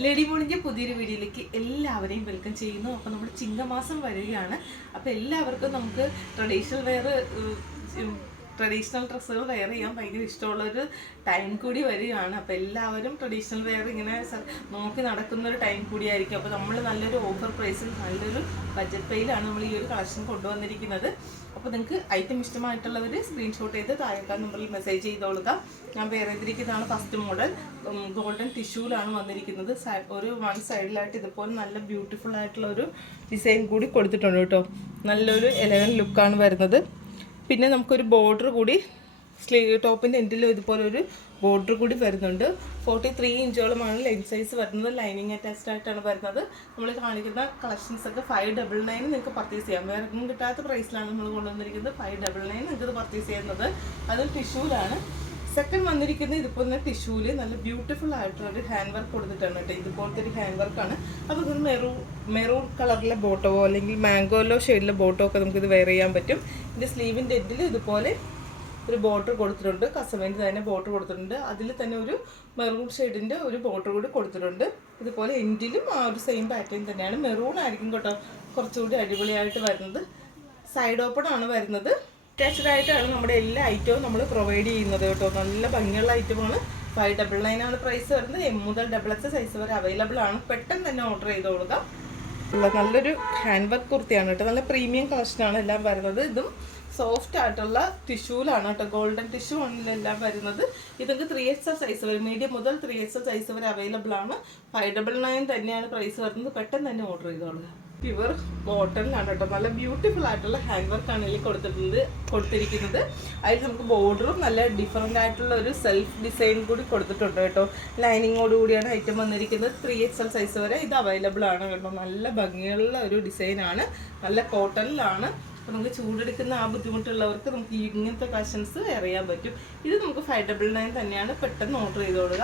Lady മോണിന്റെ പുതിയൊരു വീഡിയോയിലേക്ക് എല്ലാവരെയും വെൽക്കം ചെയ്യുന്നു. അപ്പോൾ നമ്മൾ ചിങ്ങമാസം വരികയാണ് അപ്പോൾ എല്ലാവർക്കും നമുക്ക് ട്രഡീഷണൽ വെയർ ട്രഡീഷണൽ ഡ്രസ്സുകൾ വെയർ ചെയ്യാൻ ഭയങ്കര ഇഷ്ടമുള്ളൊരു ടൈം കൂടി വരികയാണ്. അപ്പോൾ എല്ലാവരും ട്രഡീഷണൽ വെയർ ഇങ്ങനെ നോക്കി നടക്കുന്ന ഒരു ടൈം കൂടിയായിരിക്കും അപ്പോൾ നമ്മൾ നല്ലൊരു ഓഫർ പ്രൈസിൽ നല്ലൊരു ബഡ്ജറ്റ് പേയിലാണ് നമ്മൾ ഈ ഒരു കളക്ഷൻ കൊണ്ടുവന്നിരിക്കുന്നത്. അപ്പോൾ നിങ്ങൾക്ക് ഐറ്റം ഇഷ്ടമായിട്ടുള്ളവർ സ്ക്രീൻഷോട്ട് ചെയ്ത് താഴേക്കാൻ നമ്പറിൽ മെസ്സേജ് ചെയ്തോളുക. ഞാൻ വേറെ ചെയ്തിരിക്കുന്നതാണ് ഫസ്റ്റ് മോഡൽ ഗോൾഡൻ ടിഷ്യൂലാണ് വന്നിരിക്കുന്നത്. ഒരു വൺ സൈഡിലായിട്ട് ഇതുപോലെ നല്ല ബ്യൂട്ടിഫുൾ ആയിട്ടുള്ള ഒരു ഡിസൈൻ കൂടി കൊടുത്തിട്ടുണ്ട് കേട്ടോ. നല്ലൊരു എലവൻ ലുക്കാണ് വരുന്നത്. പിന്നെ നമുക്കൊരു ബോർഡർ കൂടി സ്ലീവ് ടോപ്പിന്റെ എൻഡിൽ ഇതുപോലെ ഒരു ബോർഡർ കൂടി വരുന്നുണ്ട്. ഫോർട്ടി ത്രീ ഇഞ്ചോളമാണ് ലെഗ് സൈസ് വരുന്നത്. ലൈനിങ് അറ്റാച്ച്ഡ് ആയിട്ടാണ് വരുന്നത്. നമ്മൾ കാണിക്കുന്ന കളക്ഷൻസ് ഒക്കെ ഫൈവ് ഡബിൾ നയൻ നിങ്ങൾക്ക് പർച്ചേസ് ചെയ്യാം. വേറെ കിട്ടാത്ത പ്രൈസിലാണ് നമ്മൾ കൊണ്ടുവന്നിരിക്കുന്നത്. ഫൈവ് ഡബിൾ നയൻ നിങ്ങൾക്ക് പർച്ചേസ് ചെയ്യുന്നത്. അത് ടിഷ്യൂലാണ് സെക്കൻഡ് വന്നിരിക്കുന്നത് ഇതുപോലെ ടിഷ്യൂൽ നല്ല ബ്യൂട്ടിഫുൾ ആയിട്ടുള്ള ഒരു ഹാൻഡ് വർക്ക് കൊടുത്തിട്ടാണ് കേട്ടോ. ഇതുപോലത്തെ ഒരു ഹാൻഡ് വർക്കാണ് അപ്പോൾ ഇത് മെറൂൺ മെറൂൺ കളറിലെ ബോട്ടോ അല്ലെങ്കിൽ മാംഗോലോ ഷെയ്ഡിലെ ബോട്ടോ ഒക്കെ നമുക്കിത് വെയർ ചെയ്യാൻ പറ്റും. ഇതിന്റെ സ്ലീവിന്റെ എഡിൽ ഇതുപോലെ ഒരു ബോർഡർ കൊടുത്തിട്ടുണ്ട്. കസവേന്റെ തന്നെ ബോർഡർ കൊടുത്തിട്ടുണ്ട്. അതിൽ തന്നെ ഒരു മെറൂൺ ഷെയ്ഡിന്റെ ഒരു ബോർഡർ കൂടി കൊടുത്തിട്ടുണ്ട്. ഇതുപോലെ എൻഡിലും ആ ഒരു സെയിം പാറ്റേൺ തന്നെയാണ്. മെറൂൺ ആയിരിക്കും കേട്ടോ കുറച്ചുകൂടി അടിപൊളിയായിട്ട് വരുന്നത്. സൈഡ് ഓപ്പൺ ആണ് വരുന്നത്. അറ്റാച്ച്ഡ് ആയിട്ടാണ് നമ്മുടെ എല്ലാ ഐറ്റവും നമ്മൾ പ്രൊവൈഡ് ചെയ്യുന്നത് കേട്ടോ. നല്ല ഭംഗിയുള്ള ഐറ്റമാണ്. ഫൈവ് ഡബിൾ നയൻ ആണ് പ്രൈസ് വരുന്നത്. എം മുതൽ ഡബിൾ എക്സ് സൈസ് വരെ അവൈലബിൾ ആണ്. പെട്ടെന്ന് തന്നെ ഓർഡർ ചെയ്ത് കൊടുക്കാം. നല്ലൊരു ഹാൻഡ് വർക്ക് കുർത്തിയാണ് കേട്ടോ. നല്ല പ്രീമിയം കളക്ഷനാണ് എല്ലാം വരുന്നത്. ഇതും സോഫ്റ്റ് ആയിട്ടുള്ള ടിഷ്യൂലാണ് കേട്ടോ. ഗോൾഡൻ ടിഷ്യൂ ആണ് എല്ലാം വരുന്നത്. ഇതൊക്കെ ത്രീ എക്സ് സൈസ് വരെ മീഡിയം മുതൽ ത്രീ എക്സ് സൈസ് വരെ അവൈലബിൾ ആണ്. ഫൈവ് ഡബിൾ നയൻ തന്നെയാണ് പ്രൈസ് വരുന്നത്. പെട്ടെന്ന് തന്നെ ഓർഡർ ചെയ്തോളുക പ്യുവർ കോട്ടണിലാണ് കേട്ടോ. നല്ല ബ്യൂട്ടിഫുൾ ആയിട്ടുള്ള ഹാൻഡ് ആണ് ഇതിൽ കൊടുത്തിട്ടുണ്ട് കൊടുത്തിരിക്കുന്നത്. അതിൽ നമുക്ക് ബോർഡറും നല്ല ഡിഫറെന്റ് ആയിട്ടുള്ള ഒരു സെൽഫ് ഡിസൈൻ കൂടി കൊടുത്തിട്ടുണ്ട് കേട്ടോ. ലൈനിങ്ങോട് കൂടിയാണ് ഐറ്റം വന്നിരിക്കുന്നത്. ത്രീ എക്സ് എൽ സൈസ് വരെ ഇത് അവൈലബിൾ ആണ് കേട്ടോ. നല്ല ഭംഗിയുള്ള ഒരു ഡിസൈനാണ് നല്ല കോട്ടണിലാണ് അപ്പോൾ നമുക്ക് ചൂടെടുക്കുന്ന ആ ബുദ്ധിമുട്ടുള്ളവർക്ക് നമുക്ക് ഇങ്ങനത്തെ കളക്ഷൻസ് അറിയാൻ പറ്റും. ഇത് നമുക്ക് ഫൈവ് ഡബിൾ നയൻ തന്നെയാണ് പെട്ടെന്ന് ഓർഡർ ചെയ്തോളുക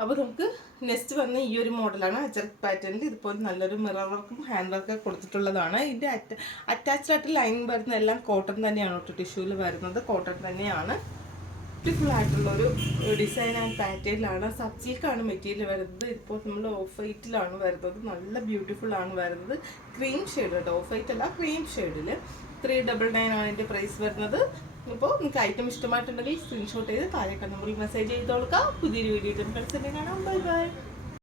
അപ്പോൾ നമുക്ക് നെക്സ്റ്റ് വന്ന ഈ ഒരു മോഡലാണ് അച്ചർക്ക് പാറ്റേണിൽ ഇതുപോലെ നല്ലൊരു മിറർ വർക്കും ഹാൻഡ് വർക്കും കൊടുത്തിട്ടുള്ളതാണ്. ഇതിന്റെ അറ്റ അറ്റാച്ച്ഡ് ആയിട്ട് ലൈൻ വരുന്ന എല്ലാം കോട്ടൺ തന്നെയാണ് കേട്ടോ ടിഷ്യൂവിൽ വരുന്നത്. കോട്ടൺ തന്നെയാണ്. ബ്യൂട്ടിഫുൾ ആയിട്ടുള്ള ഒരു ഡിസൈൻ ആൻഡ് പാറ്റേണിലാണ് സബ് സിൽക്കാണ് മെറ്റീരിയൽ വരുന്നത്. ഇപ്പോൾ നമ്മൾ ഓഫ് വൈറ്റിലാണ് വരുന്നത്. നല്ല ബ്യൂട്ടിഫുൾ ആണ് വരുന്നത്. ക്രീം ഷെയ്ഡ് കേട്ടോ. ഓഫ് വൈറ്റ് അല്ല ക്രീം ഷെയ്ഡിൽ ത്രീ ഡബിൾ നയൻ ആണ് ഇതിന്റെ പ്രൈസ് വരുന്നത്. അപ്പോൾ നിങ്ങൾക്ക് ഐറ്റം ഇഷ്ടമായിട്ടുണ്ടെങ്കിൽ സ്ക്രീൻഷോട്ട് ചെയ്ത് താഴെ നമ്പറിൽ മെസ്സേജ് ചെയ്ത് കൊടുക്കാം. പുതിയൊരു വീഡിയോ കാണാം. Bye bye